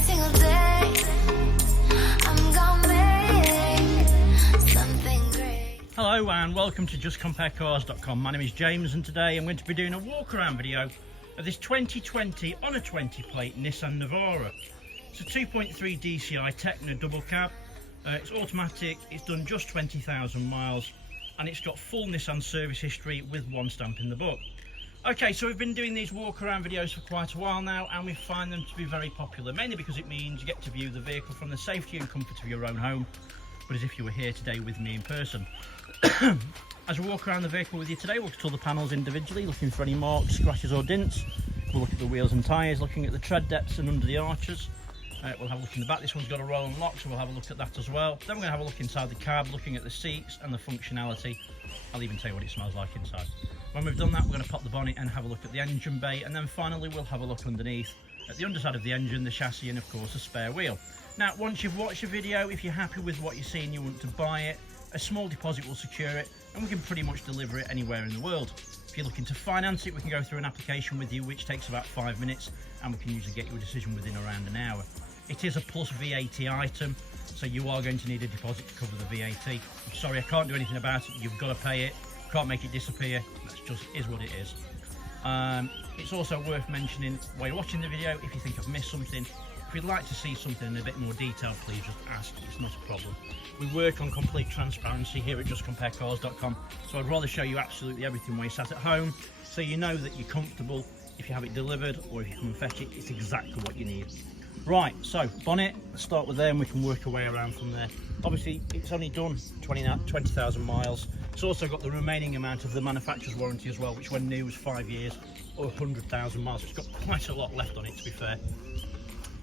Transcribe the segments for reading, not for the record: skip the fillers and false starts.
single day. I'm gonna make something great. Hello and welcome to JustCompareCars.com. My name is James and today I'm going to be doing a walk around video of this 2020 on a 20 plate Nissan Navara. It's a 2.3 DCI Tekna double cab. It's automatic, it's done just 20,000 miles and it's got full Nissan service history with one stamp in the book. Okay, so we've been doing these walk around videos for quite a while now and we find them to be very popular, mainly because it means you get to view the vehicle from the safety and comfort of your own home, but as if you were here today with me in person. As we walk around the vehicle with you today, we'll look at all the panels individually, looking for any marks, scratches or dints. We'll look at the wheels and tyres, looking at the tread depths and under the arches. We'll have a look in the back. This one's got a roll and lock, so we'll have a look at that as well. Then we're going to have a look inside the cab, looking at the seats and the functionality. I'll even tell you what it smells like inside. When we've done that, we're going to pop the bonnet and have a look at the engine bay, and then finally we'll have a look underneath at the underside of the engine, the chassis and of course a spare wheel. Now once you've watched the video, if you're happy with what you see and you want to buy it, a small deposit will secure it and we can pretty much deliver it anywhere in the world. If you're looking to finance it, we can go through an application with you which takes about 5 minutes and we can usually get you a decision within around an hour. It is a plus VAT item, so you are going to need a deposit to cover the VAT. I'm sorry, I can't do anything about it. You've got to pay it. Can't make it disappear. That's just is what it is. It's also worth mentioning while you're watching the video, if you think I've missed something, if you'd like to see something in a bit more detail, please just ask. It's not a problem. We work on complete transparency here at JustCompareCars.com, so I'd rather show you absolutely everything while you're sat at home, so you know that you're comfortable. If you have it delivered or if you come and fetch it, it's exactly what you need. Right, so bonnet, let's start with there and we can work our way around from there. Obviously it's only done 20,000 miles. It's also got the remaining amount of the manufacturer's warranty as well, which when new was 5 years or 100,000 miles. It's got quite a lot left on it, to be fair.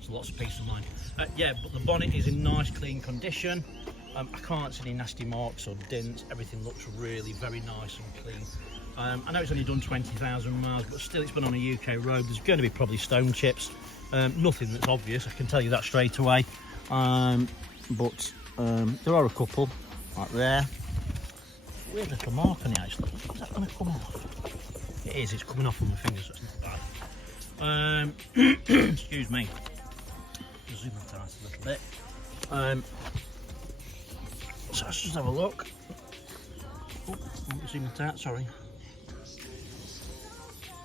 So lots of peace of mind. Yeah, but the bonnet is in nice clean condition. I can't see any nasty marks or dents. Everything looks really very nice and clean. I know it's only done 20,000 miles, but still it's been on a UK road. There's going to be probably stone chips. Nothing that's obvious, I can tell you that straight away. But there are a couple right there. Weird little mark on it actually. Is that going to come off? It is, it's coming off on my fingers, so it's not bad. Excuse me. Zoom that out a little bit. So let's just have a look. Oh, zoom it out, sorry.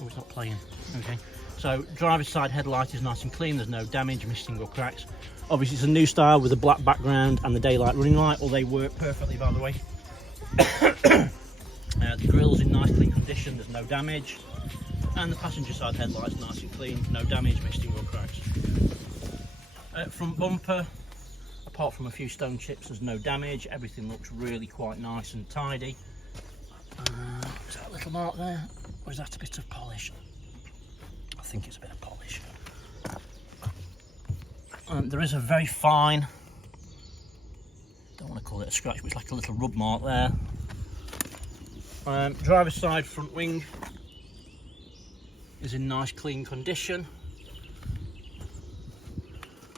Oh, it's not playing. Okay. So driver's side headlight is nice and clean, there's no damage, missing or cracks. Obviously it's a new style with a black background and the daylight running light, or they work perfectly by the way. The grill's in nice clean condition, there's no damage. And the passenger side headlight's nice and clean, no damage, missing or cracks. Front bumper, apart from a few stone chips, there's no damage. Everything looks really quite nice and tidy. Is that a little mark there? Or is that a bit of polish? I think it's a bit of polish. There is a very fine, don't want to call it a scratch, but it's like a little rub mark there. Driver's side front wing is in nice clean condition.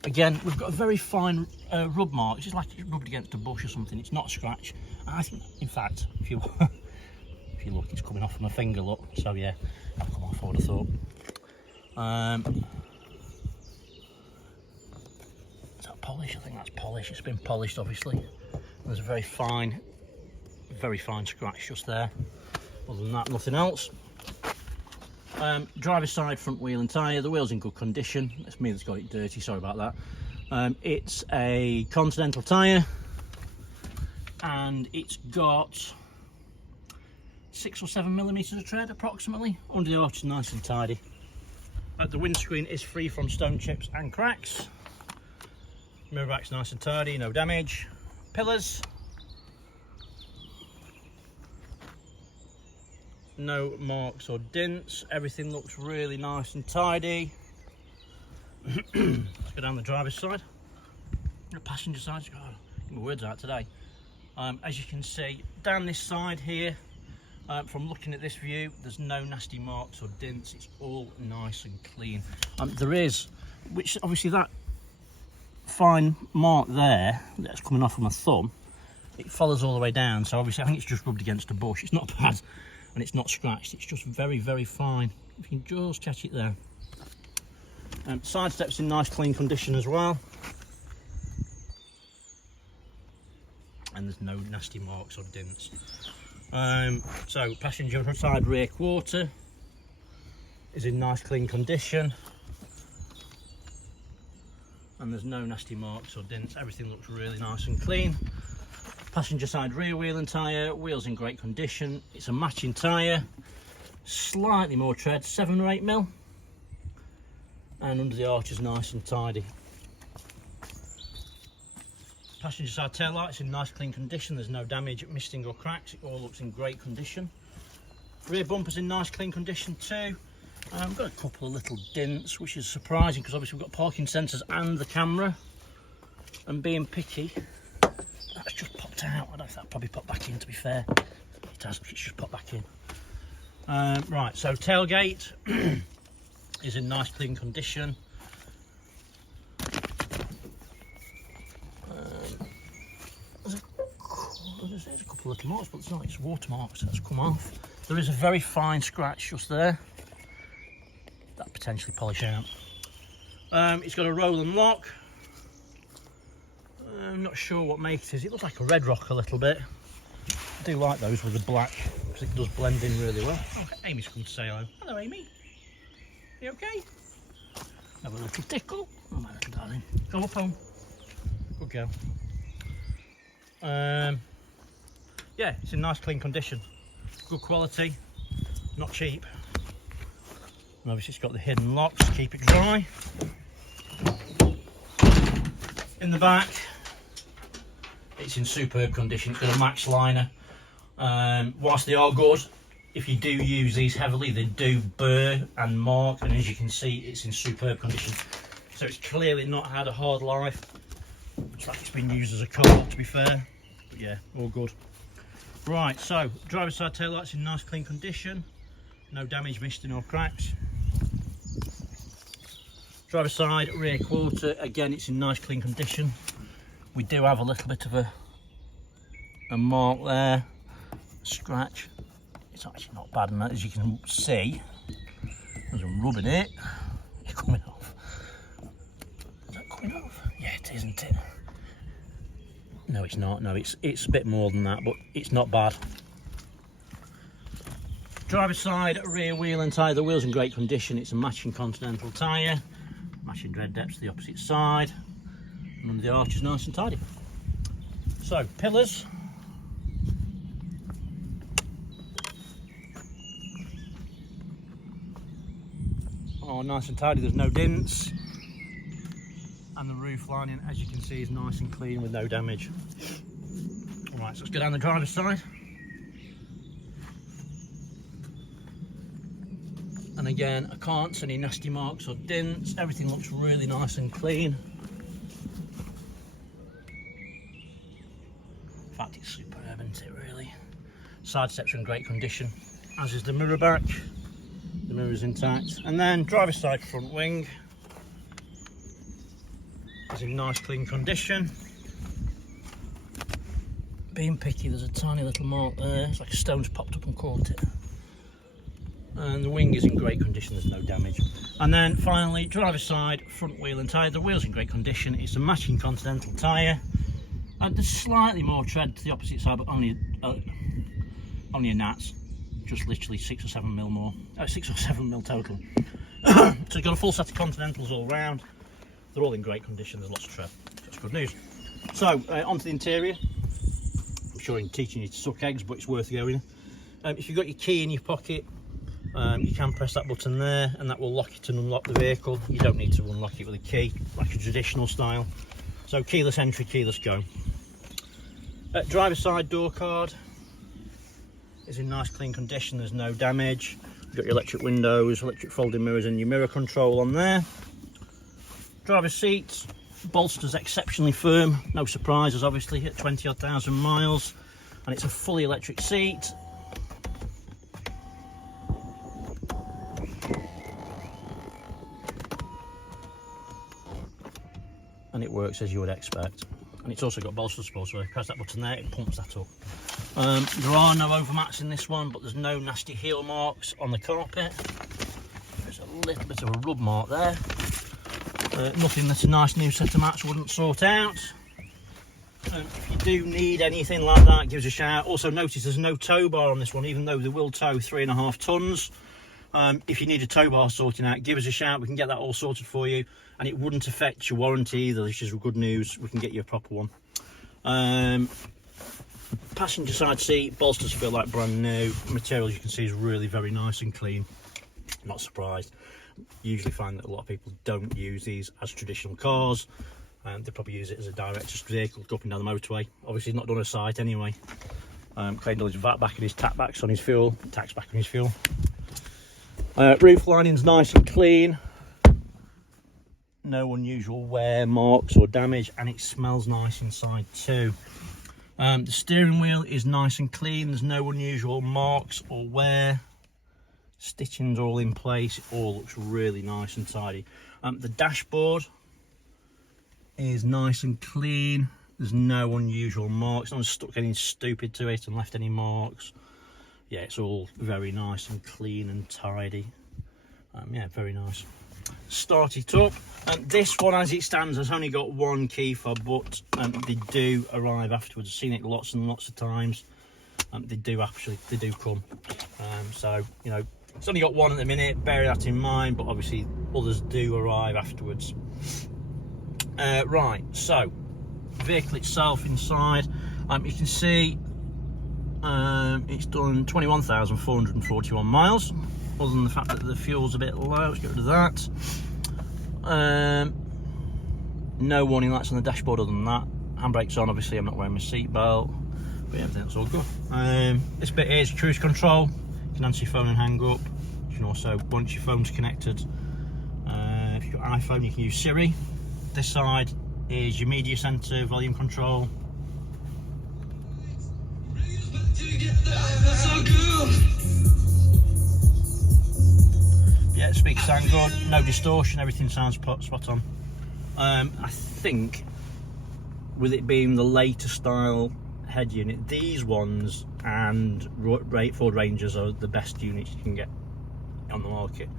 Again, we've got a very fine rub mark. It's just like it's rubbed against a bush or something. It's not a scratch. And I think, in fact, if you if you look, it's coming off my finger. Look, so yeah, that'll come off. I would have thought. Is that polish? I think that's polish. It's been polished, obviously. There's a very fine scratch just there. Other than that, nothing else. Driver's side front wheel and tyre. The wheel's in good condition. It's me that's got it dirty. Sorry about that. It's a Continental tyre, and it's got 6 or 7 millimeters of tread approximately. Under the arch is nice and tidy. The windscreen is free from stone chips and cracks. Mirror back's nice and tidy, no damage. Pillars, no marks or dents. Everything looks really nice and tidy. Let's go down the driver's side. The passenger side, get my words out today. As you can see, down this side here, from looking at this view, there's no nasty marks or dents. It's all nice and clean. There is, which obviously that fine mark there that's coming off of my thumb, it follows all the way down. So obviously I think it's just rubbed against a bush. It's not bad and it's not scratched. It's just very, very fine. If you can just catch it there. Side steps in nice clean condition as well. And there's no nasty marks or dents. So passenger side rear quarter is in nice clean condition. And there's no nasty marks or dents. Everything looks really nice and clean. Passenger side rear wheel and tyre, wheels in great condition. It's a matching tyre, slightly more tread, 7 or 8 mil. And under the arch is nice and tidy. Passenger side tail lights in nice clean condition. There's no damage, misting or cracks. It all looks in great condition. Rear bumpers in nice clean condition too. We've got a couple of little dents, which is surprising because obviously we've got parking sensors and the camera. And being picky, that's just popped out. I don't think that probably popped back in, to be fair. It has, it's just popped back in. Right, so tailgate is in nice clean condition. There's a couple of little marks, but it's not, it's watermarks that's come off. There is a very fine scratch just there. That potentially polish out. It's got a roll and lock. I'm not sure what make it is. It looks like a red rock a little bit. I do like those with the black because it does blend in really well. Oh, Amy's come to say hello. Hello, Amy. You okay? Have a little tickle. Oh, my little darling. Go up home. Good girl. Yeah, it's in nice clean condition. Good quality. Not cheap. And obviously it's got the hidden locks to keep it dry. In the back, it's in superb condition. It's got a max liner. Whilst they are good, if you do use these heavily, they do burr and mark, and as you can see, it's in superb condition. So it's clearly not had a hard life. Looks like it's been used as a car, to be fair. But yeah, all good. Right, so driver's side tail lights in nice clean condition. No damage, misting or cracks. Driver's side rear quarter, again it's in nice clean condition. We do have a little bit of a mark there, scratch. It's actually not bad, and as you can see, as I'm rubbing it, it's coming off. Is that coming off? Yeah, it is, isn't it? No, it's not. No, it's a bit more than that, but it's not bad. Driver's side rear wheel and tyre. The wheel's in great condition. It's a matching Continental tyre. Matching tread depth to the opposite side. And under the arch is nice and tidy. So, pillars. Oh, nice and tidy. There's no dents. And the roof lining, as you can see, is nice and clean with no damage. Alright, so let's go down the driver's side. And again, I can't see any nasty marks or dents. Everything looks really nice and clean. In fact, it's superb, isn't it, really? Side steps are in great condition, as is the mirror back. The mirror's intact. And then driver's side front wing is in nice clean condition. Being picky, there's a tiny little mark there. It's like a stone's popped up and caught it. And the wing is in great condition, there's no damage. And then finally, driver's side front wheel and tyre. The wheel's in great condition. It's a matching Continental tyre. And there's slightly more tread to the opposite side, but only a gnat's. Just literally 6 or 7 mil more. 6 or 7 mil total. So you've got a full set of Continentals all round. They're all in great condition, there's lots of tread. That's good news. So, onto the interior. I'm sure I'm teaching you to suck eggs, but it's worth going. If you've got your key in your pocket, you can press that button there and that will lock it and unlock the vehicle. You don't need to unlock it with a key, like a traditional style. So keyless entry, keyless go. Driver's side door card is in nice clean condition, there's no damage. You've got your electric windows, electric folding mirrors and your mirror control on there. Driver's seats, bolsters exceptionally firm, no surprises obviously at 20 odd thousand miles, and it's a fully electric seat. And it works as you would expect. And it's also got bolster support, so if you press that button there, it pumps that up. There are no overmats in this one, but there's no nasty heel marks on the carpet. There's a little bit of a rub mark there. Nothing that a nice new set of mats wouldn't sort out. If you do need anything like that, give us a shout. Also notice there's no tow bar on this one, even though they will tow 3.5 tons. If you need a tow bar sorting out, give us a shout. We can get that all sorted for you, and it wouldn't affect your warranty either, which is good news. We can get you a proper one. Passenger side seat, bolsters feel like brand new. Material, as you can see, is really very nice and clean. Not surprised. Usually find that a lot of people don't use these as traditional cars. They probably use it as a director's vehicle to go up and down the motorway. Obviously, he's not done a sight anyway. Claimed all his VAT back and his tax backs on his fuel. Tax back on his fuel. Roof lining's nice and clean. No unusual wear, marks or damage, and it smells nice inside too. The steering wheel is nice and clean. There's no unusual marks or wear. Stitching's all in place. It all looks really nice and tidy. The dashboard is nice and clean. There's no unusual marks. No one's stuck anything stupid to it and left any marks. Yeah, it's all very nice and clean and tidy. Yeah, very nice. Start it up. This one, as it stands, has only got one key fob, but they do arrive afterwards. I've seen it lots and lots of times. They do come. So, you know, it's only got one at the minute, bear that in mind, but obviously others do arrive afterwards. Right, so vehicle itself inside, you can see it's done 21,441 miles. Other than the fact that the fuel's a bit low, let's get rid of that. No warning lights on the dashboard other than that. Handbrake's on, obviously I'm not wearing my seatbelt, but everything's all good. This bit is cruise control. You can answer your phone and hang up. You can also, once your phone's connected, if you've got an iPhone, you can use Siri. This side is your media center, volume control. Yeah, speakers sound good, no distortion, everything sounds spot on. I think with it being the later style head unit, these ones and Ford Rangers are the best units you can get on the market.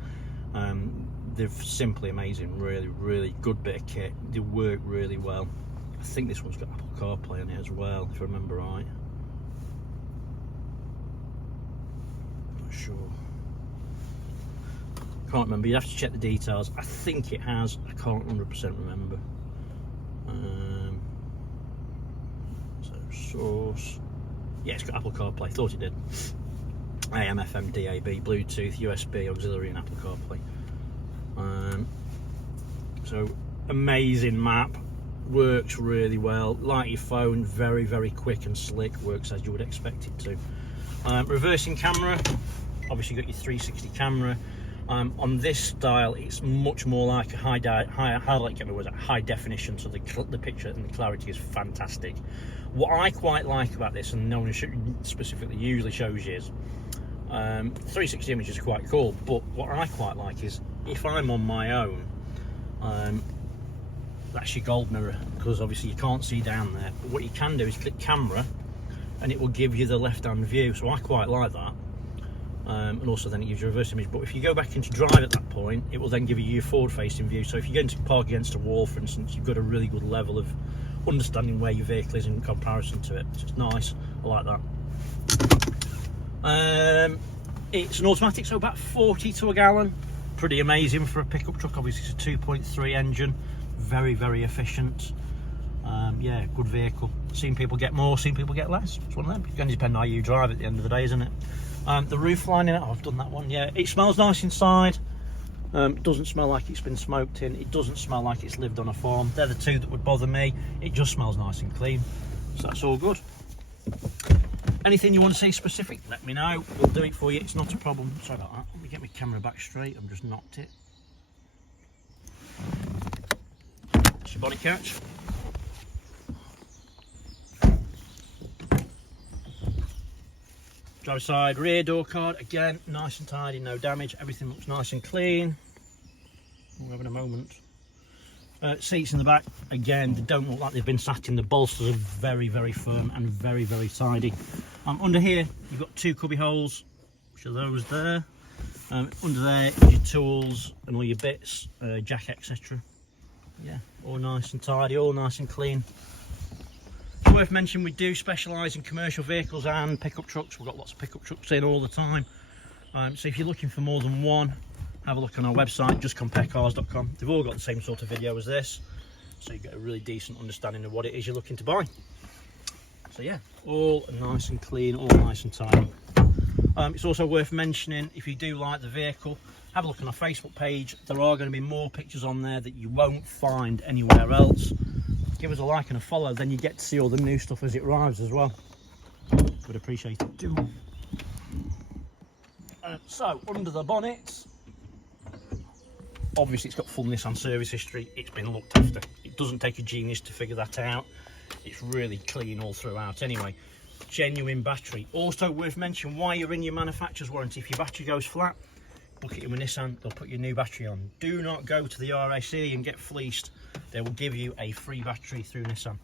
They're simply amazing, really good bit of kit. They work really well. I think this one's got Apple CarPlay on it as well, if I remember right. Not sure. Can't remember, you'd have to check the details. I think it has, I can't 100% remember. So source, yeah, it's got Apple CarPlay, thought it did. AM, FM, DAB, Bluetooth, USB, auxiliary and Apple CarPlay. So amazing map, works really well. Like your phone, very quick and slick, works as you would expect it to. Reversing camera, obviously got your 360 camera. On this style, it's much more like a high definition, so the picture and the clarity is fantastic. What I quite like about this, and no one specifically usually shows you, is 360 images are quite cool, but what I quite like is if I'm on my own, that's your gold mirror, because obviously you can't see down there, but what you can do is click camera and it will give you the left hand view, so I quite like that. And also then it gives you a reverse image, but if you go back into drive at that point, it will then give you your forward facing view. So if you're going to park against a wall, for instance, you've got a really good level of understanding where your vehicle is in comparison to it. So it's nice, I like that. It's an automatic, so about 40 to a gallon. Pretty amazing for a pickup truck. Obviously it's a 2.3 engine, very efficient. Yeah, good vehicle. Seen people get more, seen people get less. It's one of them. It's going to depend on how you drive at the end of the day, isn't it? The roof lining, I've done that one. Yeah, it smells nice inside. It doesn't smell like it's been smoked in. It doesn't smell like it's lived on a farm. They're the two that would bother me. It just smells nice and clean, so that's all good. Anything you want to see specific, let me know. We'll do it for you. It's not a problem. Sorry about that. Let me get my camera back straight. I've just knocked it. That's your body catch. Driver side rear door card, again nice and tidy, no damage, everything looks nice and clean. We're having a moment. Seats in the back, again, they don't look like they've been sat in. The bolsters are very firm and very tidy. Under here you've got two cubby holes, which are those there. Under there is your tools and all your bits, jack, etc. Yeah, all nice and tidy, all nice and clean. It's worth mentioning we do specialise in commercial vehicles and pickup trucks. We've got lots of pickup trucks in all the time. So if you're looking for more than one, have a look on our website, justcomparecars.com. They've all got the same sort of video as this, so you get a really decent understanding of what it is you're looking to buy. So yeah, all nice and clean, all nice and tidy. It's also worth mentioning, if you do like the vehicle, have a look on our Facebook page. There are going to be more pictures on there that you won't find anywhere else. Give us a like and a follow, then you get to see all the new stuff as it arrives as well. Would appreciate it too. So, under the bonnet, obviously it's got full Nissan service history. It's been looked after. It doesn't take a genius to figure that out. It's really clean all throughout anyway. Genuine battery. Also worth mentioning, while you're in your manufacturer's warranty, if your battery goes flat, book it in with Nissan, they'll put your new battery on. Do not go to the RAC and get fleeced. They will give you a free battery through Nissan.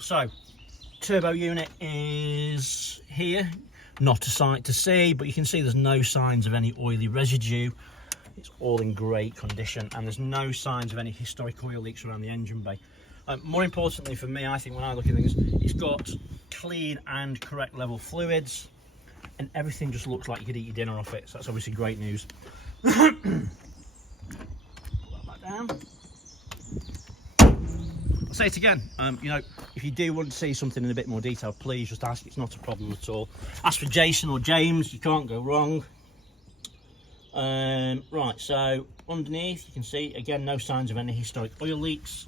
So, turbo unit is here. Not a sight to see, but you can see there's no signs of any oily residue. It's all in great condition, and there's no signs of any historic oil leaks around the engine bay. More importantly for me, I think when I look at things, it's got clean and correct level fluids, and everything just looks like you could eat your dinner off it, so that's obviously great news. Put that back down. I'll say it again, you know, if you do want to see something in a bit more detail, please just ask. It's not a problem at all. Ask for Jason or James, you can't go wrong. Right, so underneath you can see again no signs of any historic oil leaks.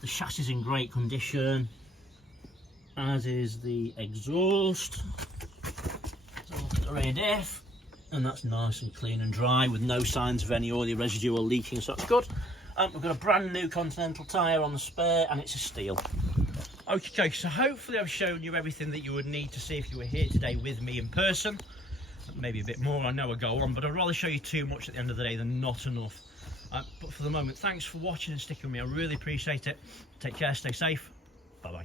The chassis is in great condition, as is the exhaust. So look at the rear diff, and that's nice and clean and dry with no signs of any oily residue or leaking, so that's good. We've got a brand new Continental tyre on the spare, and it's a steel. Okay, so hopefully I've shown you everything that you would need to see if you were here today with me in person. Maybe a bit more, I know I go on, but I'd rather show you too much at the end of the day than not enough. But for the moment, thanks for watching and sticking with me. I really appreciate it. Take care, stay safe. Bye-bye.